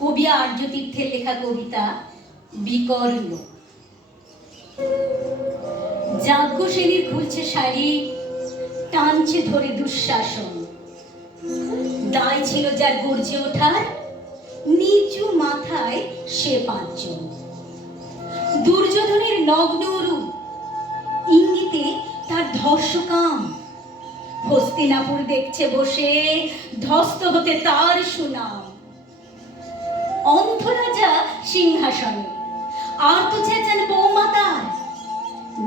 কবি আর্য তীর্থের লেখা কবিতা বিকর্ণ। যাজ্ঞ শ্রেণির খুলছে শাড়ি, টানছে ধরে দুঃশাসন। দায় ছিল যার গর্জে ওঠার, নিচু মাথায় সে পাঁচজন। দুর্যোধনের নগ্ন রূপ, ইঙ্গিতে তার ধর্ষকাম। হস্তিনাপুর দেখছে বসে ধস্ত হতে তার সুনাম। অন্ধ রাজা সিংহাসনে। আর তো চেঁচান বৌমা তার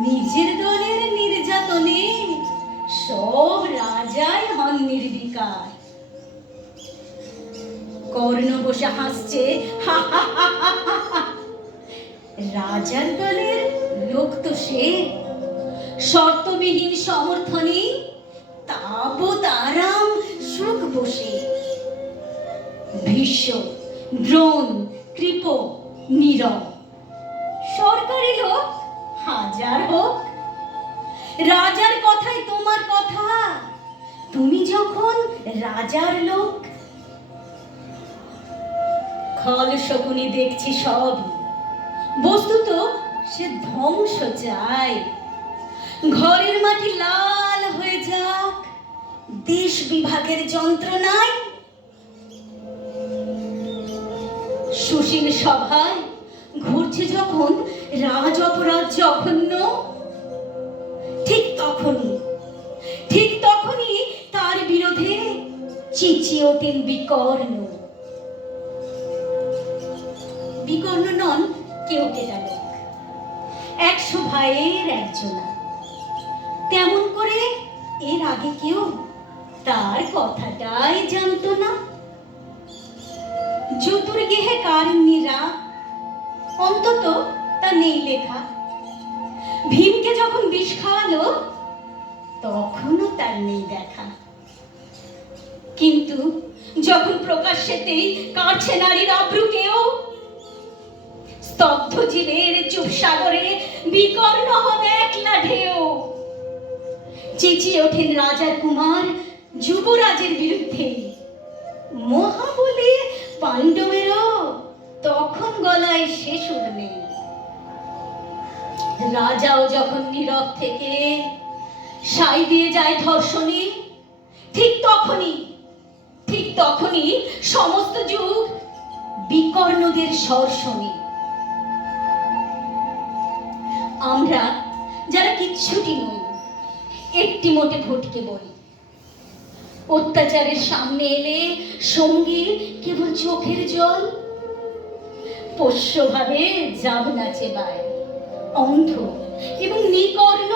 নিজের দলের নির্যাতনে সব রাজাই হন নির্বিকার। কর্ণ বসে হাসছে। রাজার দলের লোক তো সে। শর্তবিহীন সমর্থনে তাবৎ আরাম সুখ বসে। ভীষ্ম দ্রোণ, কৃপ, নীরব। সরকারি লোক, হাজার হোক। রাজার কথাই তোমার কথা। তুমি যখন রাজার লোক, খল শকুনি দেখছি সব। বস্তুত সে ধ্বংস চায়। ঘরের মাটি লাল হয়ে যাক। দেশ বিভাগের যন্ত্রণায় সুশীল সভায় ঘুরছে যখন রাজ অপরাধ জঘন্য। ঠিক তখনই ঠিক তখনই তার বিরোধে চিচিয়ে বিকর্ণ। বিকর্ণ নন কেউ কেটা লোক একশো ভাইয়ের একজনা। তেমন করে এর আগে কেউ তার কথাটাই জানতো না। চতুর্গেহে কারিনীরা অন্তত তা নেই লেখা। ভীমকে যখন বিষ খাওয়ালো, তখনও তার নেই দেখা। কিন্তু যখন প্রকাশ্যেতেই নারীর আব্রুকেও স্তব্ধ জীবের চুপ সাগরে বিকর্ণ হবে একলা ঢেউ চেঁচিয়ে ওঠেন রাজার কুমার যুবরাজের বিরুদ্ধে মহা বলে পাণ্ডবেরও তখন গলায় সে সুর নেই। রাজাও যখন নীরব থেকে সাই দিয়ে যায় ধর্ষণে, ঠিক তখনই ঠিক তখনই সমস্ত যুগ বিকর্ণদের শোনে। আমরা যারা কিচ্ছুটি নই, একটি মোটে ভটকে বলি। অত্যাচারের সামনে এলে সঙ্গে কেবল চোখের জল? পোষ্যভাবে যাব নাচে বায়, অন্ধ এবং নিকর্ণ।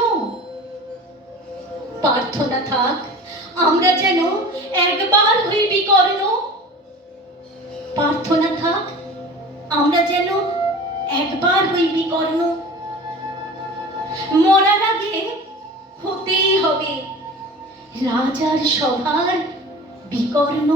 প্রার্থনা থাক, আমরা যেন একবার হই বিকর্ণ। প্রার্থনা থাক, আমরা যেন একবার হই বিকর্ণ। মরার আগে হতেই হবে রাজার সভার বিকর্ণ